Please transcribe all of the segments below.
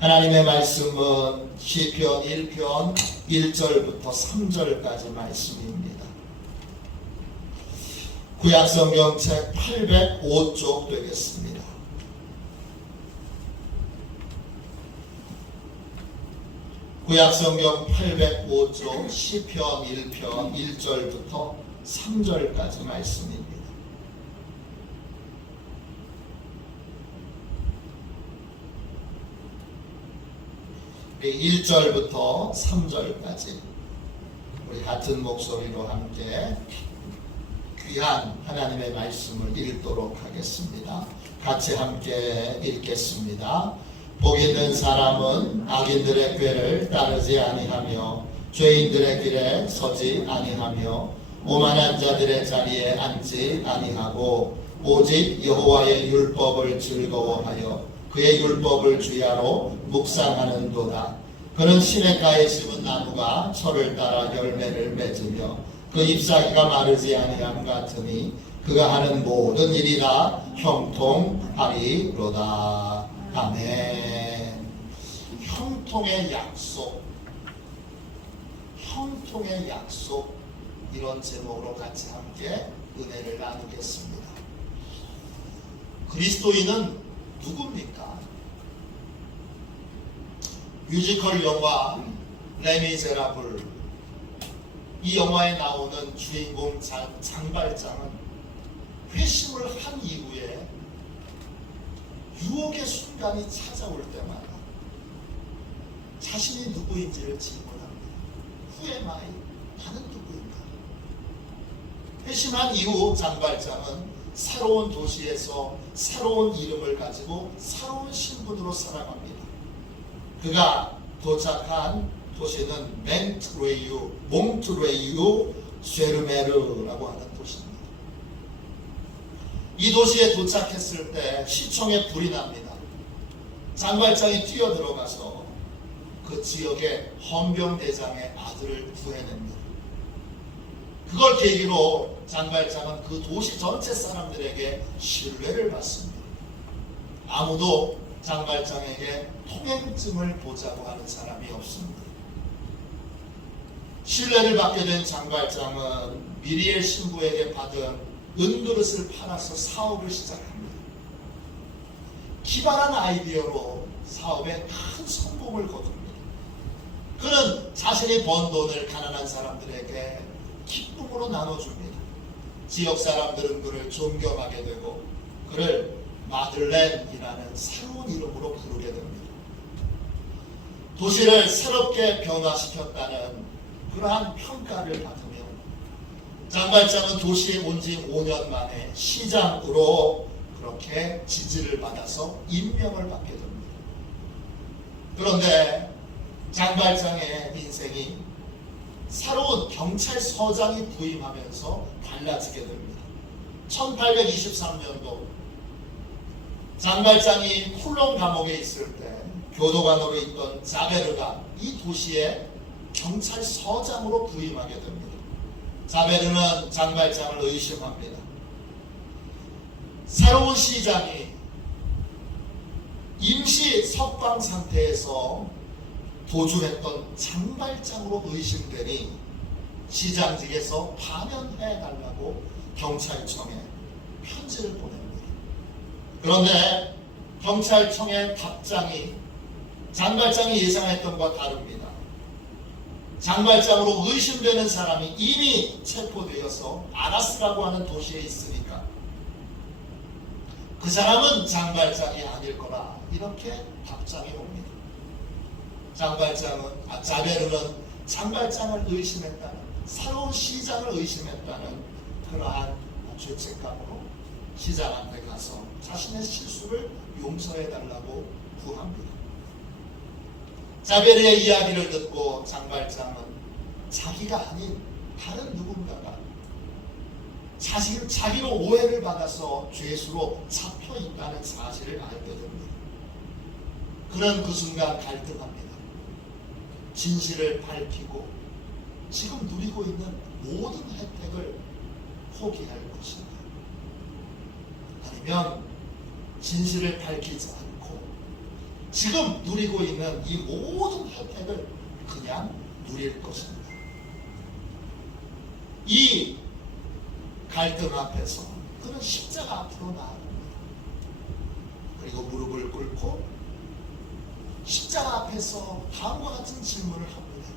하나님의 말씀은 시편 1편 1절부터 3절까지 말씀입니다. 구약성경 책 805쪽 되겠습니다. 구약성경 805쪽 시편 1편 1절부터 3절까지 말씀입니다. 우리 1절부터 3절까지 우리 같은 목소리로 함께 귀한 하나님의 말씀을 읽도록 하겠습니다. 같이 함께 읽겠습니다. 복 있는 사람은 악인들의 꾀를 따르지 아니하며 죄인들의 길에 서지 아니하며 오만한 자들의 자리에 앉지 아니하고 오직 여호와의 율법을 즐거워하여 그의 율법을 주야로 묵상하는도다. 그는 시냇가에 심은 나무가 철을 따라 열매를 맺으며 그 잎사귀가 마르지 아니함 같으니 그가 하는 모든 일이 다 형통하리로다. 아멘. 형통의 약속, 형통의 약속, 이런 제목으로 같이 함께 은혜를 나누겠습니다. 그리스도인은 누굽니까? 뮤지컬 영화 레미제라블, 이 영화에 나오는 주인공 장발장은 회심을 한 이후에 유혹의 순간이 찾아올 때마다 자신이 누구인지를 질문합니다. Who am I? 나는 누구인가? 회심한 이후 장발장은 새로운 도시에서 새로운 이름을 가지고 새로운 신분으로 살아갑니다. 그가 도착한 도시는 몽트레유 쉐르메르라고 하는 도시입니다. 이 도시에 도착했을 때 시청에 불이 납니다. 장발장이 뛰어들어가서 그 지역의 헌병대장의 아들을 구해냅니다. 그걸 계기로 장발장은 그 도시 전체 사람들에게 신뢰를 받습니다. 아무도 장발장에게 통행증을 보자고 하는 사람이 없습니다. 신뢰를 받게 된 장발장은 미리엘 신부에게 받은 은그릇을 팔아서 사업을 시작합니다. 기발한 아이디어로 사업에 큰 성공을 거둡니다. 그는 자신이 번 돈을 가난한 사람들에게 기쁨으로 나눠줍니다. 지역 사람들은 그를 존경하게 되고 그를 마들렌이라는 새로운 이름으로 부르게 됩니다. 도시를 새롭게 변화시켰다는 그러한 평가를 받으며 장발장은 도시에 온 지 5년 만에 시장으로 그렇게 지지를 받아서 임명을 받게 됩니다. 그런데 장발장의 인생이 새로운 경찰서장이 부임하면서 달라지게 됩니다. 1823년도 장발장이 쿨론 감옥에 있을 때 교도관으로 있던 자베르가 이 도시의 경찰서장으로 부임하게 됩니다. 자베르는 장발장을 의심합니다. 새로운 시장이 임시 석방 상태에서 도주했던 장발장으로 의심되니 시장직에서 파면해달라고 경찰청에 편지를 보냅니다. 그런데 경찰청의 답장이 장발장이 예상했던 것과 다릅니다. 장발장으로 의심되는 사람이 이미 체포되어서 아라스라고 하는 도시에 있으니까 그 사람은 장발장이 아닐 거라, 이렇게 답장이 옵니다. 자베르는 장발장을 의심했다는, 새로운 시장을 의심했다는 그러한 죄책감으로 시장한테 가서 자신의 실수를 용서해달라고 구합니다. 자베르의 이야기를 듣고 장발장은 자기가 아닌 다른 누군가가 자기로 오해를 받아서 죄수로 잡혀 있다는 사실을 알게 됩니다. 그는 그 순간 갈등합니다. 진실을 밝히고 지금 누리고 있는 모든 혜택을 포기할 것인가, 아니면 진실을 밝히지 않고 지금 누리고 있는 이 모든 혜택을 그냥 누릴 것입니다. 이 갈등 앞에서 그는 십자가 앞으로 나아갑니다. 그리고 무릎을 꿇고 십자가 앞에서 다음과 같은 질문을 합니다.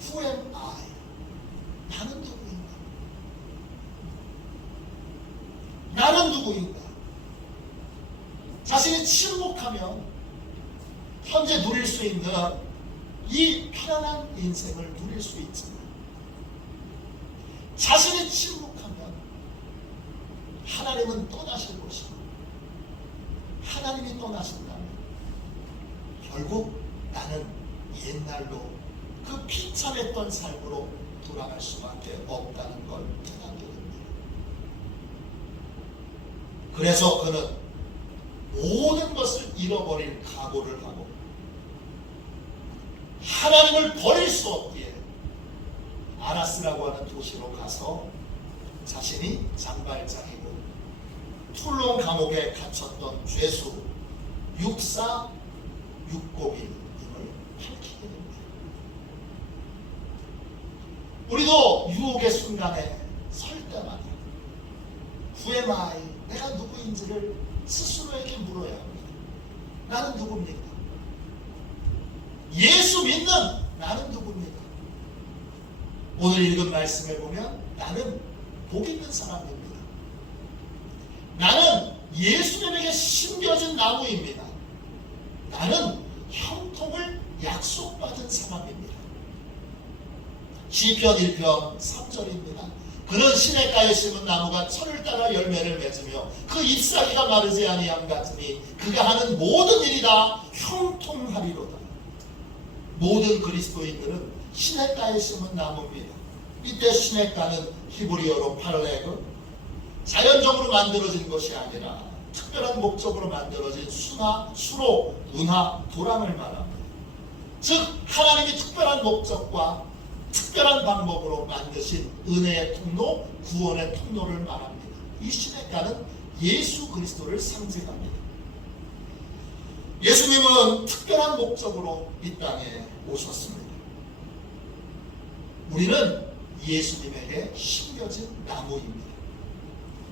Who am I? 나는 누구인가? 나는 누구인가? 자신이 침묵하면 현재 누릴 수 있는 이 편안한 인생을 누릴 수 있지만, 자신이 침묵하면 하나님은 떠나실 것이고, 하나님이 떠나신다면 결국 나는 옛날로 그 비참했던 삶으로 돌아갈 수밖에 없다는 걸 깨닫게 됩니다. 그래서 그는 모든 것을 잃어버릴 각오를 하고 하나님을 버릴 수 없기에 아라스라고 하는 도시로 가서 자신이 장발장이고 툴론 감옥에 갇혔던 죄수 육사 육고민임을 밝히게 됩니다. 우리도 유혹의 순간에 설 때마다 Who am I? 내가 누구인지를 스스로에게 물어야 합니다. 나는 누굽니까? 예수 믿는 나는 누굽니까? 오늘 읽은 말씀에 보면 나는 복 있는 사람입니다. 나는 예수님에게 심겨진 나무입니다. 나는 형통을 약속받은 사람입니다. 시편 1편 3절입니다. 그는 시냇가에 심은 나무가 철을 따라 열매를 맺으며 그 잎사귀가 마르지 아니함 같으니 그가 하는 모든 일이 다 형통하리로다. 모든 그리스도인들은 시냇가에 심은 나무입니다. 이때 시냇가는 히브리어로 팔레그, 자연적으로 만들어진 것이 아니라 특별한 목적으로 만들어진 수로, 운하, 도랑을 말합니다. 즉 하나님이 특별한 목적과 특별한 방법으로 만드신 은혜의 통로, 구원의 통로를 말합니다. 이 시냇가는 예수 그리스도를 상징합니다. 예수님은 특별한 목적으로 이 땅에 오셨습니다. 우리는 예수님에게 심겨진 나무입니다.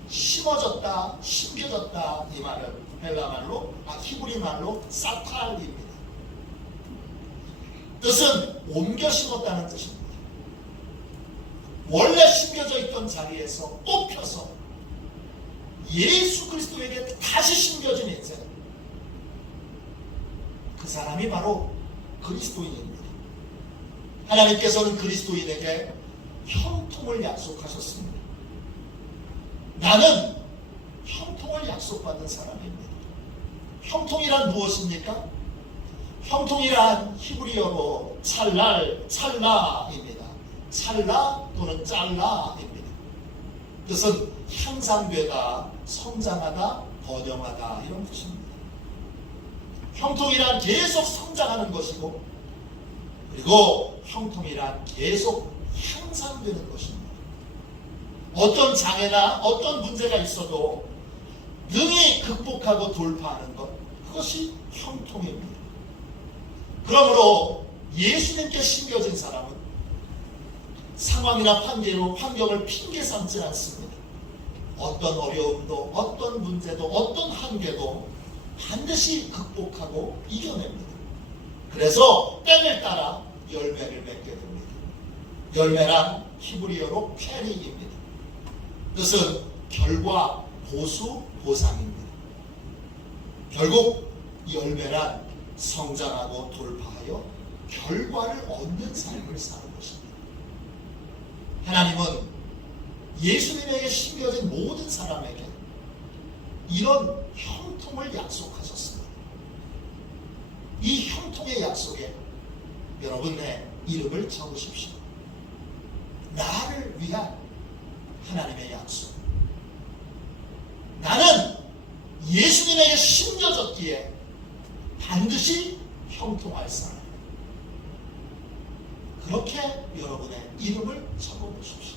심어졌다, 심겨졌다 이 말은 헬라말로, 히브리 말로 사칼입니다. 뜻은 옮겨 심었다는 뜻입니다. 원래 심겨져 있던 자리에서 뽑혀서 예수 그리스도에게 다시 심겨진 인생, 그 사람이 바로 그리스도인입니다. 하나님께서는 그리스도인에게 형통을 약속하셨습니다. 나는 형통을 약속받은 사람입니다. 형통이란 무엇입니까? 형통이란 히브리어로 찰라입니다. 찰라 또는 짤라입니다. 뜻은 향상되다, 성장하다, 번영하다 이런 뜻입니다. 형통이란 계속 성장하는 것이고, 그리고 형통이란 계속 향상되는 것입니다. 어떤 장애나 어떤 문제가 있어도 능히 극복하고 돌파하는 것, 그것이 형통입니다. 그러므로 예수님께 심겨진 사람은 상황이나 환경을 핑계 삼지 않습니다. 어떤 어려움도, 어떤 문제도, 어떤 한계도 반드시 극복하고 이겨냅니다. 그래서 때를 따라 열매를 맺게 됩니다. 열매란 히브리어로 페리입니다. 뜻은 결과, 보수, 보상입니다. 결국 열매란 성장하고 돌파하여 결과를 얻는 삶을 사는 것입니다. 하나님은 예수님에게 심겨진 모든 사람에게 이런 형통을 약속하셨습니다. 이 형통의 약속에 여러분의 이름을 적으십시오. 나를 위한 하나님의 약속. 나는 예수님에게 심겨졌기에 반드시 형통할 사람. 그렇게 여러분의 이름을 적어보십시오.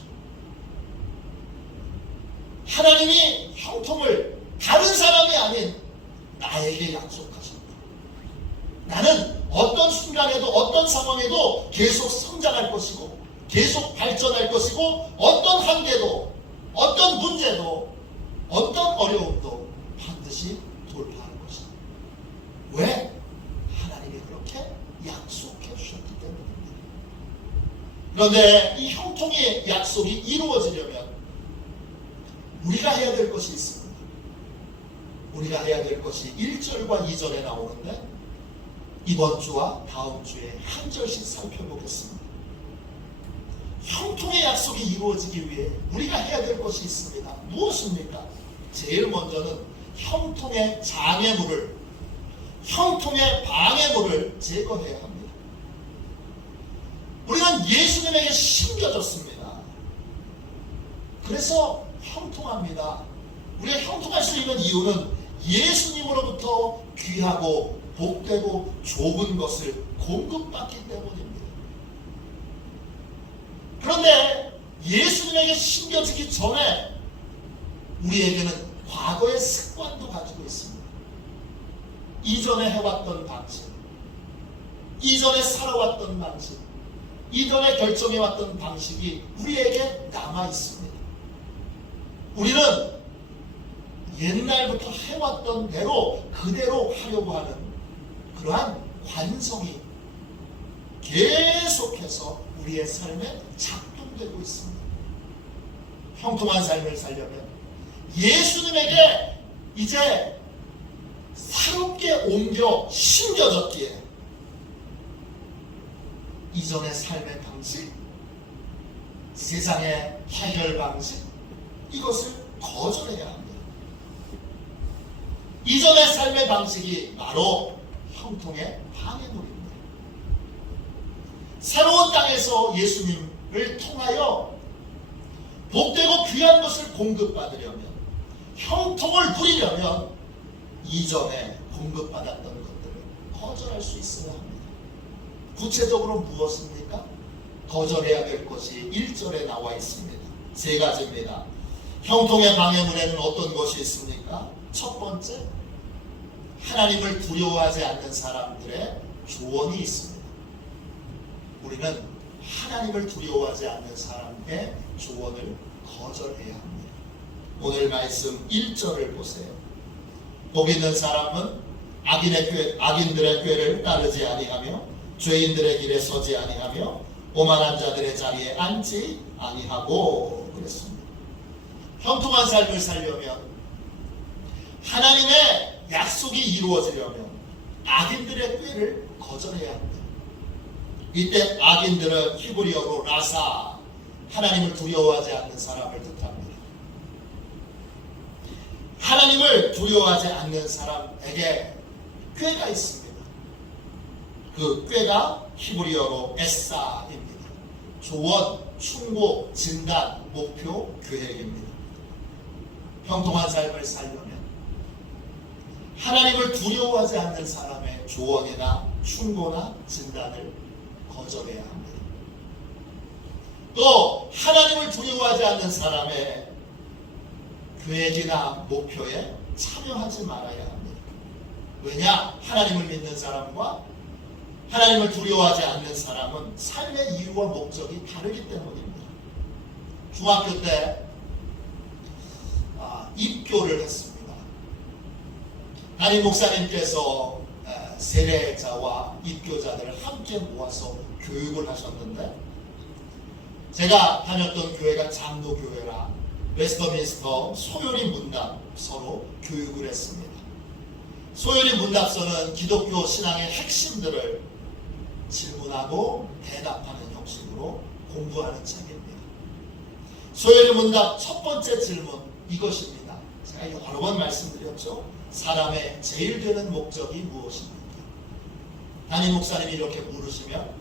하나님이 형통을 다른 사람이 아닌 나에게 약속하셨다. 나는 어떤 순간에도 어떤 상황에도 계속 성장할 것이고 계속 발전할 것이고 어떤 한계도 어떤 문제도 어떤 어려움도 반드시 돌파할 것이다. 왜? 하나님이 그렇게 약속해 주셨기 때문입니다. 그런데 이 형통의 약속이 이루어지려면 우리가 해야 될 것이 있습니다. 우리가 해야 될 것이 1절과 2절에 나오는데 이번 주와 다음 주에 한 절씩 살펴보겠습니다. 형통의 약속이 이루어지기 위해 우리가 해야 될 것이 있습니다. 무엇입니까? 제일 먼저는 형통의 장애물을, 형통의 방해물을 제거해야 합니다. 우리는 예수님에게 심겨졌습니다. 그래서 형통합니다. 우리가 형통할 수 있는 이유는 예수님으로부터 귀하고 복되고 좁은 것을 공급받기 때문입니다. 그런데 예수님에게 심겨지기 전에 우리에게는 과거의 습관도 가지고 있습니다. 이전에 해왔던 방식, 이전에 살아왔던 방식, 이전에 결정해왔던 방식이 우리에게 남아 있습니다. 우리는 옛날부터 해왔던 대로 그대로 하려고 하는 그러한 관성이 계속해서 우리의 삶에 작동되고 있습니다. 형통한 삶을 살려면 예수님에게 이제 새롭게 옮겨 심겨졌기에 이전의 삶의 방식, 세상의 해결 방식, 이것을 거절해야 합니다. 이전의 삶의 방식이 바로 형통의 방해물입니다. 새로운 땅에서 예수님을 통하여 복되고 귀한 것을 공급받으려면, 형통을 누리려면 이전에 공급받았던 것들을 거절할 수 있어야 합니다. 구체적으로 무엇입니까? 거절해야 될 것이 1절에 나와 있습니다. 세 가지입니다. 형통의 방해물에는 어떤 것이 있습니까? 첫 번째, 하나님을 두려워하지 않는 사람들의 조언이 있습니다. 우리는 하나님을 두려워하지 않는 사람의 조언을 거절해야 합니다. 오늘 말씀 1절을 보세요. 복 있는 사람은 악인들의 꾀를 따르지 아니하며 죄인들의 길에 서지 아니하며 오만한 자들의 자리에 앉지 아니하고 그랬습니다. 형통한 삶을 살려면, 하나님의 약속이 이루어지려면 악인들의 꾀를 거절해야 합니다. 이때 악인들은 히브리어로 라사, 하나님을 두려워하지 않는 사람을 뜻합니다. 하나님을 두려워하지 않는 사람에게 꾀가 있습니다. 그 꾀가 히브리어로 에사입니다. 조언, 충고, 진단, 목표, 계획입니다. 형통한 삶을 살려면 하나님을 두려워하지 않는 사람의 조언이나 충고나 진단을 거절해야 합니다. 또 하나님을 두려워하지 않는 사람의 계획이나 목표에 참여하지 말아야 합니다. 왜냐? 하나님을 믿는 사람과 하나님을 두려워하지 않는 사람은 삶의 이유와 목적이 다르기 때문입니다. 중학교 때 입교를 했습니다. 담임 목사님께서 세례자와 입교자들을 함께 모아서 교육을 하셨는데, 제가 다녔던 교회가 장로교회라 웨스터민스터 소요리 문답서로 교육을 했습니다. 소요리 문답서는 기독교 신앙의 핵심들을 질문하고 대답하는 형식으로 공부하는 책입니다. 소요리 문답 첫 번째 질문 이것입니다. 제가 여러 번 말씀드렸죠. 사람의 제일 되는 목적이 무엇입니까? 담임 목사님이 이렇게 물으시면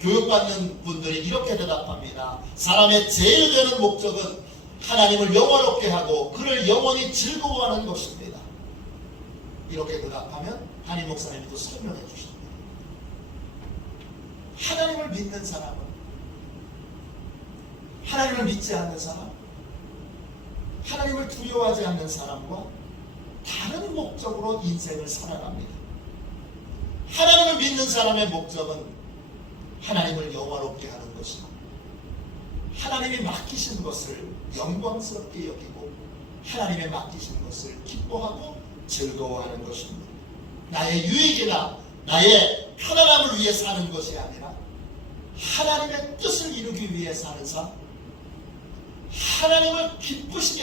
교육받는 분들이 이렇게 대답합니다. 사람의 제일 되는 목적은 하나님을 영원롭게 하고 그를 영원히 즐거워하는 것입니다. 이렇게 대답하면 담임 목사님이 또 설명해 주십니다. 하나님을 믿는 사람은, 하나님을 믿지 않는 사람, 하나님을 두려워하지 않는 사람과 다른 목적으로 인생을 살아갑니다. 하나님을 믿는 사람의 목적은 하나님을 영화롭게 하는 것이고 하나님이 맡기신 것을 영광스럽게 여기고 하나님의 맡기신 것을 기뻐하고 즐거워하는 것입니다. 나의 유익이나 나의 편안함을 위해 사는 것이 아니라 하나님의 뜻을 이루기 위해 사는 삶, 하나님을 기쁘시게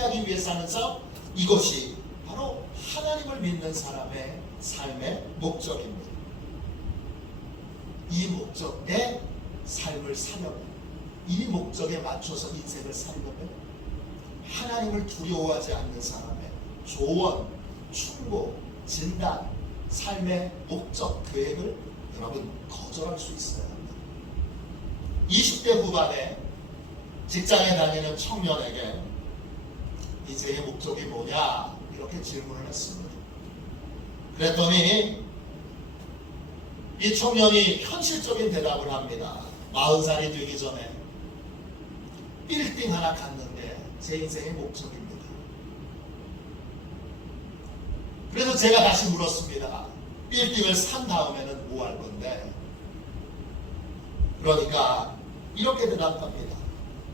하기 위해 사는 삶, 이것이 바로 하나님을 믿는 사람의 삶의 목적입니다. 이 목적의 삶을 살려면, 이 목적에 맞춰서 인생을 살려면 하나님을 두려워하지 않는 사람의 조언, 충고, 진단, 삶의 목적, 계획을 여러분 거절할 수 있어야 합니다. 20대 후반에 직장에 다니는 청년에게 인생의 목적이 뭐냐 이렇게 질문을 했습니다. 그랬더니 이 청년이 현실적인 대답을 합니다. 40살이 되기 전에 빌딩 하나 갖는 게 제 인생의 목적입니다. 그래서 제가 다시 물었습니다. 빌딩을 산 다음에는 뭐 할 건데? 그러니까 이렇게 대답합니다.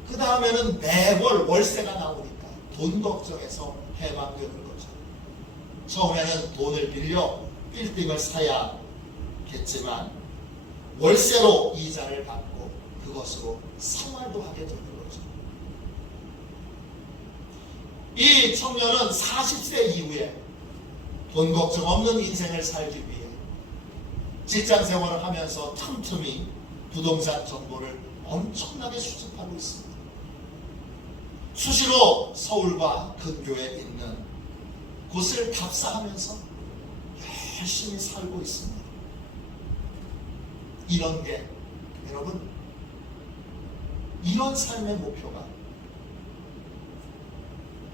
그 다음에는 매월 월세가 나오니까 돈 걱정해서 해방되는 거죠. 처음에는 돈을 빌려 빌딩을 사야겠지만 월세로 이자를 받고 그것으로 생활도 하게 되는 거죠. 이 청년은 40세 이후에 돈 걱정 없는 인생을 살기 위해 직장 생활을 하면서 틈틈이 부동산 정보를 엄청나게 수집하고 있습니다. 수시로 서울과 근교에 있는 곳을 답사하면서 열심히 살고 있습니다. 이런 게 여러분, 이런 삶의 목표가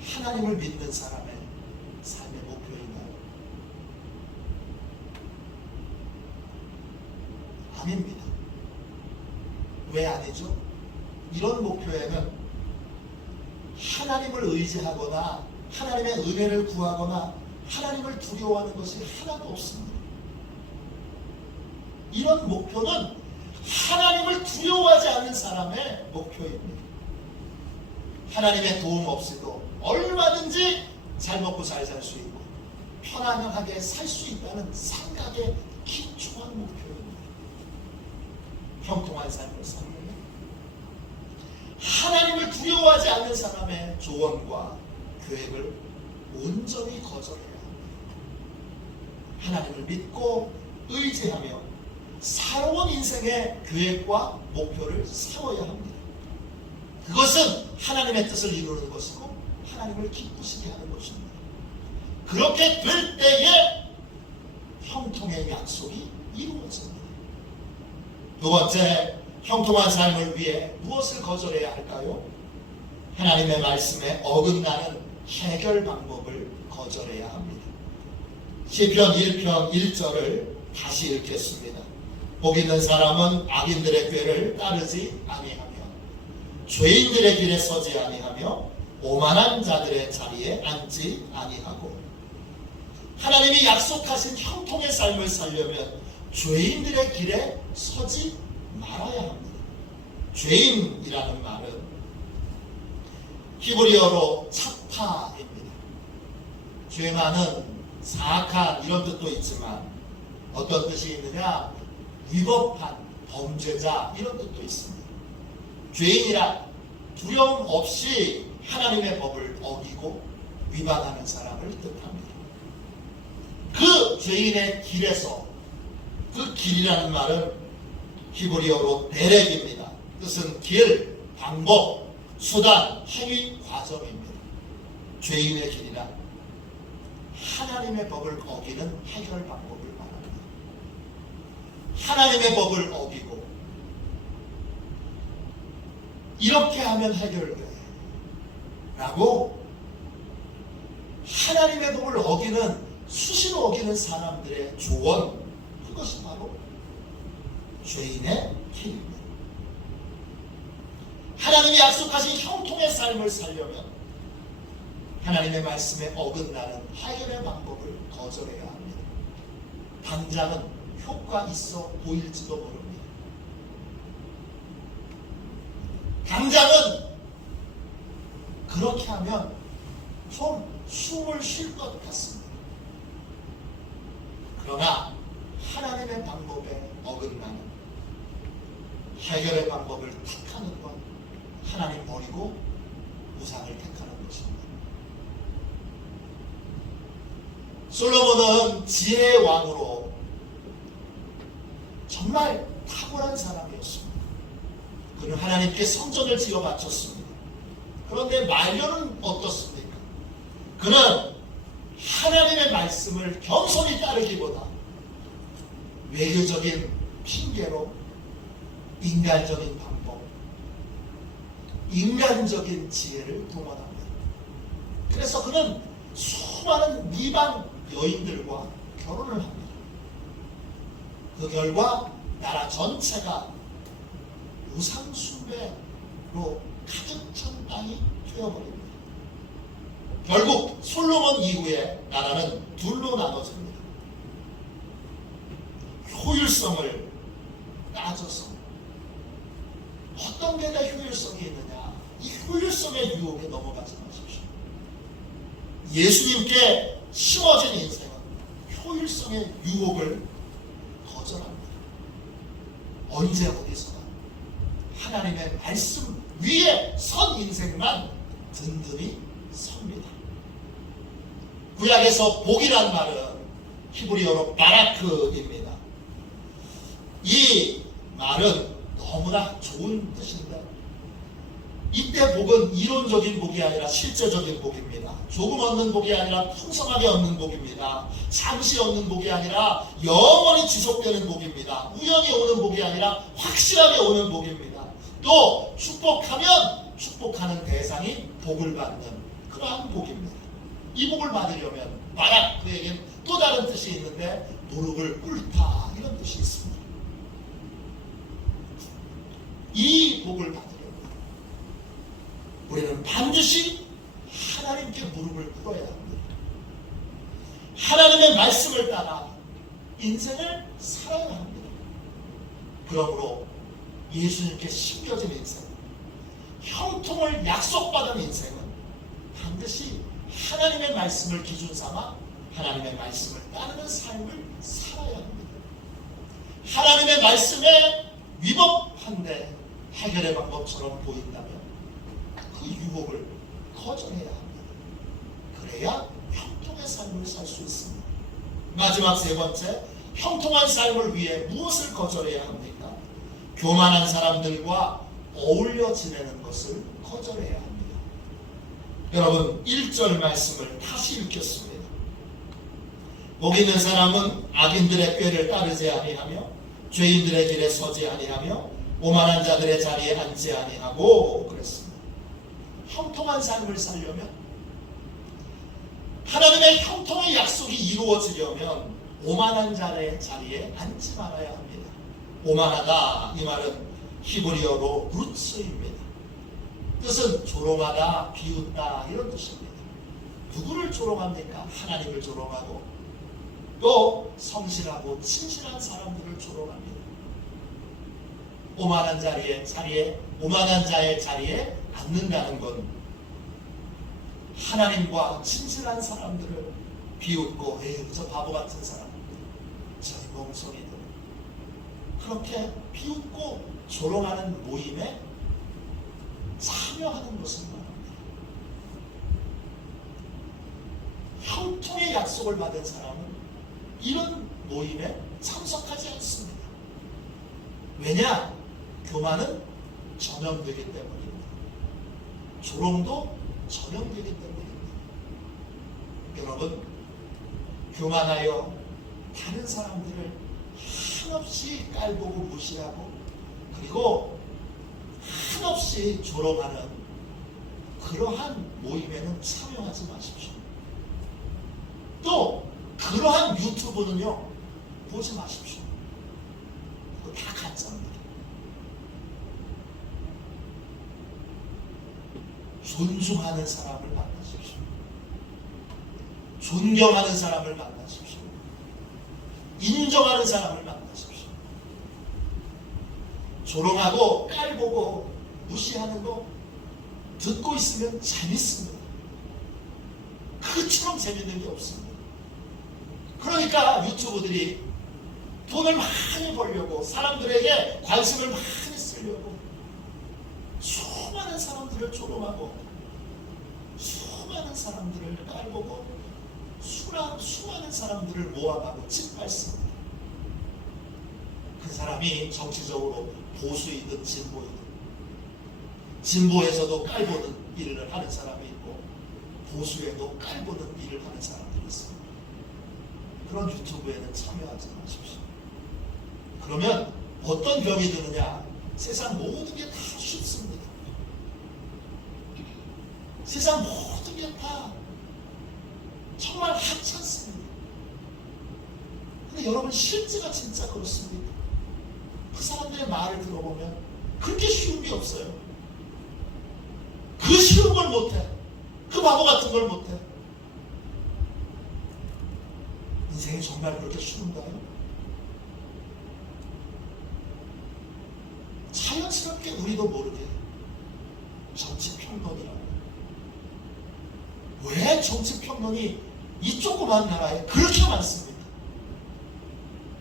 하나님을 믿는 사람의 삶의 목표인가요? 아닙니다. 왜 아니죠? 이런 목표에는 하나님을 의지하거나 하나님의 은혜를 구하거나 하나님을 두려워하는 것이 하나도 없습니다. 이런 목표는 하나님을 두려워하지 않는 사람의 목표입니다. 하나님의 도움 없이도 얼마든지 잘 먹고 잘 살 수 있고 편안하게 살 수 있다는 생각에 기초한 목표입니다. 형통한 삶을 살면 하나님을 두려워하지 않는 사람의 조언과 계획을 온전히 거절해야 합니다. 하나님을 믿고 의지하며 새로운 인생의 계획과 목표를 세워야 합니다. 그것은 하나님의 뜻을 이루는 것이고 하나님을 기쁘시게 하는 것입니다. 그렇게 될 때에 형통의 약속이 이루어집니다. 두 번째, 형통한 삶을 위해 무엇을 거절해야 할까요? 하나님의 말씀에 어긋나는 해결 방법을 거절해야 합니다. 시편 1편 1절을 다시 읽겠습니다. 복 있는 사람은 악인들의 꾀를 따르지 아니하며 죄인들의 길에 서지 아니하며 오만한 자들의 자리에 앉지 아니하고. 하나님이 약속하신 형통의 삶을 살려면 죄인들의 길에 서지 말아야 합니다. 죄인이라는 말은 히브리어로 차타입니다. 죄만은 사악한 이런 뜻도 있지만 어떤 뜻이 있느냐? 위법한 범죄자 이런 뜻도 있습니다. 죄인이란 두려움 없이 하나님의 법을 어기고 위반하는 사람을 뜻합니다. 그 죄인의 길에서, 그 길이라는 말은 히브리어로 데렉입니다. 뜻은 길, 방법, 수단, 행위, 과정입니다. 죄인의 길이란 하나님의 법을 어기는 해결 방법을 말합니다. 하나님의 법을 어기고 이렇게 하면 해결돼 라고 하나님의 법을 어기는, 수시로 어기는 사람들의 조언, 그것이 바로 죄인의 길입니다. 하나님이 약속하신 형통의 삶을 살려면 하나님의 말씀에 어긋나는 해결의 방법을 거절해야 합니다. 당장은 효과 있어 보일지도 모릅니다. 당장은 그렇게 하면 좀 숨을 쉴 것 같습니다. 그러나 하나님의 방법에 어긋나는 해결의 방법을 택하는 건 하나님 버리고 우상을 택하는 것입니다. 솔로몬은 지혜의 왕으로 정말 탁월한 사람이었습니다. 그는 하나님께 성전을 지어 바쳤습니다. 그런데 말년은 어떻습니까? 그는 하나님의 말씀을 겸손히 따르기보다 외교적인 핑계로 인간적인 방법, 인간적인 지혜를 동원합니다. 그래서 그는 수많은 이방 여인들과 결혼을 합니다. 그 결과 나라 전체가 우상숭배로 가득 찬 땅이 되어버립니다. 결국 솔로몬 이후에 나라는 둘로 나눠집니다. 효율성을 따져서 어떤 데가 효율성이 있느냐, 이 효율성의 유혹에 넘어가지 마십시오. 예수님께 심어진 인생은 효율성의 유혹을 거절합니다. 언제 어디서나 하나님의 말씀 위에 선 인생만 든든히 섭니다. 구약에서 복이란 말은 히브리어로 바라크입니다. 이 말은 너무나 좋은 뜻인데 이때 복은 이론적인 복이 아니라 실제적인 복입니다. 조금 얻는 복이 아니라 풍성하게 얻는 복입니다. 잠시 얻는 복이 아니라 영원히 지속되는 복입니다. 우연히 오는 복이 아니라 확실하게 오는 복입니다. 또 축복하면 축복하는 대상이 복을 받는 그러한 복입니다. 이 복을 받으려면 바라크에겐 또 다른 뜻이 있는데 무릎을 꿇다 이런 뜻이 있습니다. 이 복을 받으려면 우리는 반드시 하나님께 무릎을 꿇어야 합니다. 하나님의 말씀을 따라 인생을 살아야 합니다. 그러므로 예수님께 심겨진 인생, 형통을 약속받은 인생은 반드시 하나님의 말씀을 기준 삼아 하나님의 말씀을 따르는 삶을 살아야 합니다. 하나님의 말씀에 위법한데 해결의 방법처럼 보인다면 그 유혹을 거절해야 합니다. 그래야 형통의 삶을 살 수 있습니다. 마지막 세 번째, 형통한 삶을 위해 무엇을 거절해야 합니까? 교만한 사람들과 어울려 지내는 것을 거절해야 합니다. 여러분 1절 말씀을 다시 읽겠습니다. 복 있는 사람은 악인들의 꾀를 따르지 아니하며 죄인들의 길에 서지 아니하며 오만한 자들의 자리에 앉지 아니하고 그랬습니다. 형통한 삶을 살려면 하나님의 형통의 약속이 이루어지려면 오만한 자의 자리에 앉지 말아야 합니다. 오만하다 이 말은 히브리어로 루츠입니다. 뜻은 조롱하다, 비웃다 이런 뜻입니다. 누구를 조롱합니까? 하나님을 조롱하고 또 성실하고 친실한 사람들을 조롱합니다. 오만한 오만한 자의 자리에 앉는다는 건 하나님과 친실한 사람들을 비웃고 에이 저 바보 같은 사람, 저 멍청이들 그렇게 비웃고 조롱하는 모임에 참여하는 것을 말합니다. 형통의 약속을 받은 사람은 이런 모임에 참석하지 않습니다. 왜냐? 교만은 전염되기 때문입니다. 조롱도 전염되기 때문입니다. 여러분, 교만하여 다른 사람들을 한없이 깔보고 무시하고 그리고 한없이 조롱하는 그러한 모임에는 참여하지 마십시오. 또 그러한 유튜브는요 보지 마십시오. 그거 다 가짜입니다. 존중하는 사람을 만나십시오. 존경하는 사람을 만나십시오. 인정하는 사람을 만나십시오. 조롱하고 깔보고 무시하는 거 듣고 있으면 재밌습니다. 그처럼 재밌는 게 없습니다. 그러니까 유튜브들이 돈을 많이 벌려고 사람들에게 관심을 많이 쓰려고 수많은 사람들을 조롱하고 수많은 사람들을 깔보고 수많은 사람들을 모아가고 짓밟습니다. 그 사람이 정치적으로 보수이든 진보이든 진보에서도 깔보는 일을 하는 사람이 있고 보수에도 깔보는 일을 하는 사람들이 있습니다. 그런 유튜브에는 참여하지 마십시오. 그러면 어떤 병이 드느냐? 세상 모든 게 다 쉽습니다. 세상 모든 게 다 정말 하찮습니다. 근데 여러분 실제가 진짜 그렇습니다. 그 사람들의 말을 들어보면 그렇게 쉬운 게 없어요. 그 쉬운 걸 못해. 그 바보 같은 걸 못해. 인생이 정말 그렇게 쉬운가요? 자연스럽게 우리도 모르게 정치평론이라고. 왜 정치평론이 이 조그만 나라에 그렇게 많습니까?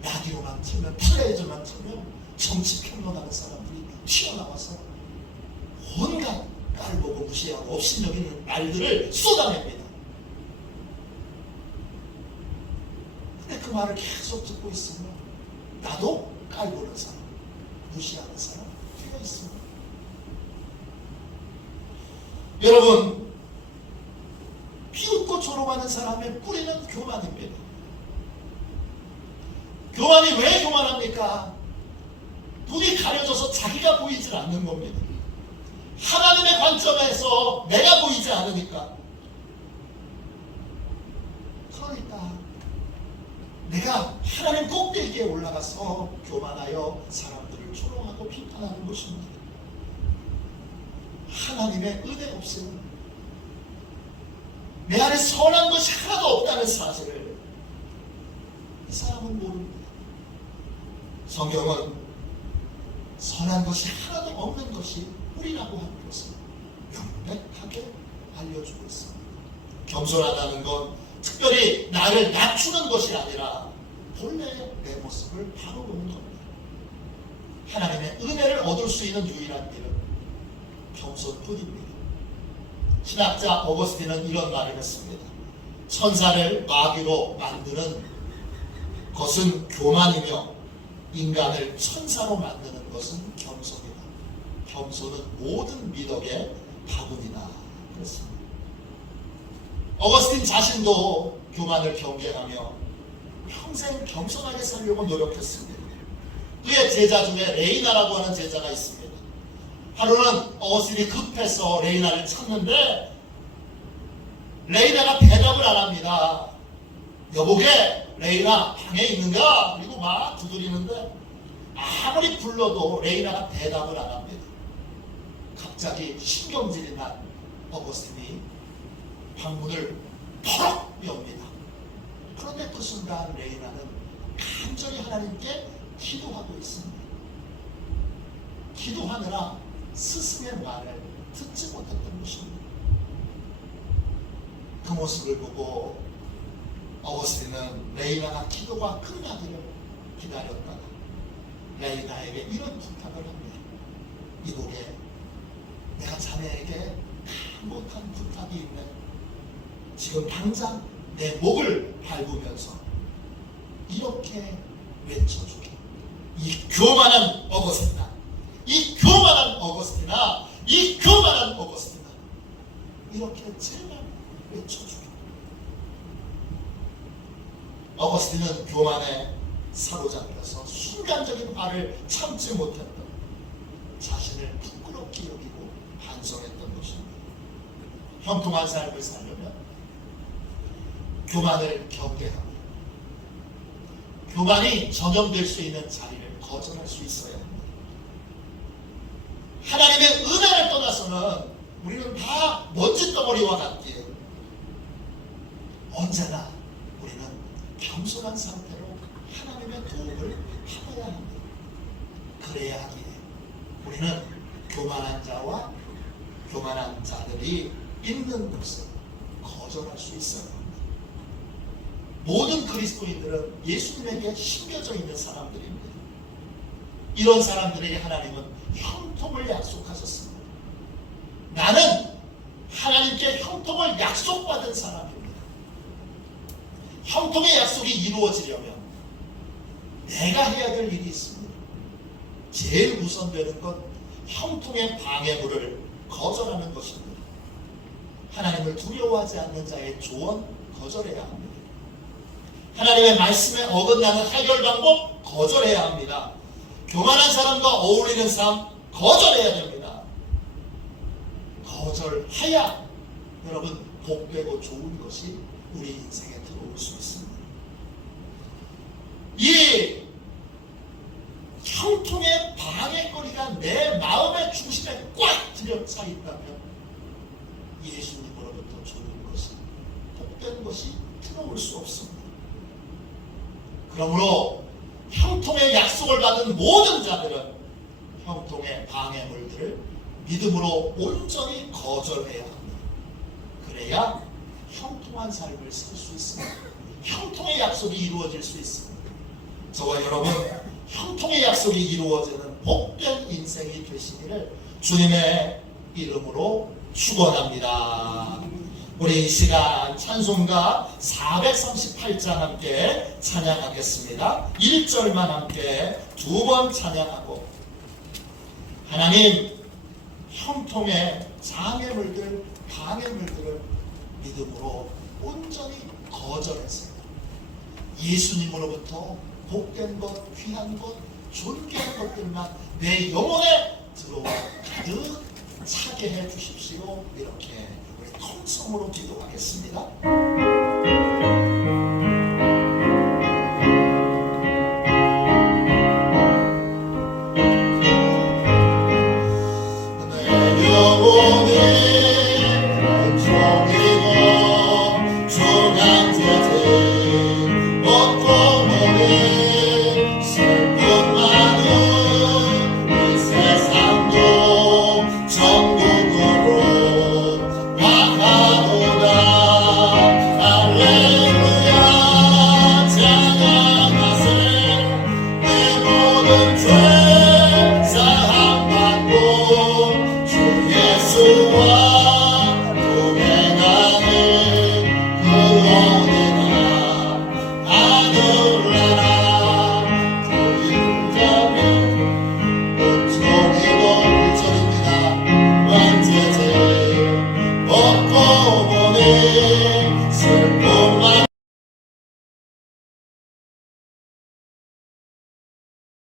라디오만 틀면, 텔레비전만 틀면 정치평론하는 사람들이 튀어나와서 온갖 깔보고 무시하고 업신여기는 말들을 쏟아냅니다. 근데 그 말을 계속 듣고 있으면 나도 깔보는 사람, 무시하는 사람 되어 있습니다. 여러분, 비웃고 조롱하는 사람의 뿌리는 교만입니다. 교만이 왜 교만합니까? 눈이 가려져서 자기가 보이질 않는 겁니다. 하나님의 관점에서 내가 보이지 않으니까. 그러니까 내가 하나님 꼭대기에 올라가서 교만하여 사람들을 조롱하고 비판하는 것입니다. 하나님의 은혜 없이는 내 안에 선한 것이 하나도 없다는 사실을 이 사람은 모릅니다. 성경은 선한 것이 하나도 없는 것이 우리라고 하는 것을 명백하게 알려주고 있습니다. 겸손하다는 건 특별히 나를 낮추는 것이 아니라 본래의 내 모습을 바로 보는 겁니다. 하나님의 은혜를 얻을 수 있는 유일한 길은 겸손뿐입니다. 신학자 어거스틴은 이런 말을 했습니다. 천사를 마귀로 만드는 것은 교만이며 인간을 천사로 만드는 것은 겸손이다. 겸손은 모든 미덕의 바구니다. 그렇습니다. 어거스틴 자신도 교만을 경계하며 평생 겸손하게 살려고 노력했습니다. 그의 제자 중에 레이나라고 하는 제자가 있습니다. 하루는 어거스틴이 급해서 레이나를 찾는데 레이나가 대답을 안 합니다. 여보게, 레이나 방에 있는가? 그리고 막 두드리는데 아무리 불러도 레이나가 대답을 안 합니다. 갑자기 신경질이 난 어거스틴이 방문을 퍽 엽니다. 그런데 그 순간 레이나는 간절히 하나님께 기도하고 있습니다. 기도하느라 스승의 말을 듣지 못했던 것입니다. 그 모습을 보고 어거스틴은 레이나가 기도가 끝나기를 기다렸다가 레이나에게 이런 부탁을 합니다. 이보게, 내가 자네에게 못한 부탁이 있네. 지금 당장 내 목을 밟으면서 이렇게 외쳐주게. 이 교만한 어거스틴아, 이 교만한 어거스틴아, 이 교만한 어거스틴아, 이렇게 제발 외쳐주게. 어거스틴은 교만에 사로잡혀서 순간적인 화를 참지 못했던, 자신을 부끄럽게 여기고 반성했던 것입니다. 형통한 삶을 살려면 교만을 경계하고 교만이 전염될 수 있는 자리를 거절할 수 있어야 합니다. 하나님의 은혜를 떠나서는 우리는 다 먼지덩어리와 같기에 언제나 우리는 겸손한 상태로 하나님의 도움을 받아야 합니다. 그래야 하기에 우리는 교만한 자와 교만한 자들이 있는 것을 거절할 수 있어야 합니다. 모든 그리스도인들은 예수님에게 심겨져 있는 사람들입니다. 이런 사람들에게 하나님은 형통을 약속하셨습니다. 나는 하나님께 형통을 약속받은 사람입니다. 형통의 약속이 이루어지려면 내가 해야 될 일이 있습니다. 제일 우선되는 건 형통의 방해물을 거절하는 것입니다. 하나님을 두려워하지 않는 자의 조언 거절해야 합니다. 하나님의 말씀에 어긋나는 해결 방법 거절해야 합니다. 교만한 사람과 어울리는 삶 거절해야 됩니다. 거절해야 여러분 복되고 좋은 것이 우리 인생에 들어올 수 있습니다. 이 형통의 방해거리가 내 마음의 중심에 꽉 들여차 있다면 예수님으로부터 좋은 것이 복된 것이 들어올 수 없습니다. 그러므로 형통의 약속을 받은 모든 자들은 형통의 방해물들을 믿음으로 온전히 거절해야 합니다. 그래야 형통한 삶을 살 수 있습니다. 형통의 약속이 이루어질 수 있습니다. 저와 여러분 형통의 약속이 이루어지는 복된 인생이 되시기를 주님의 이름으로 축원합니다. 우리 이 시간 찬송가 438장 함께 찬양하겠습니다. 1절만 함께 두 번 찬양하고 하나님 형통의 장애물들, 방해물들을 믿음으로 온전히 거절했습니다. 예수님으로부터 복된 것, 귀한 것, 존귀한 것들만 내 영혼에 들어와 가득 차게 해 주십시오. 이렇게 우리 통성으로 기도하겠습니다.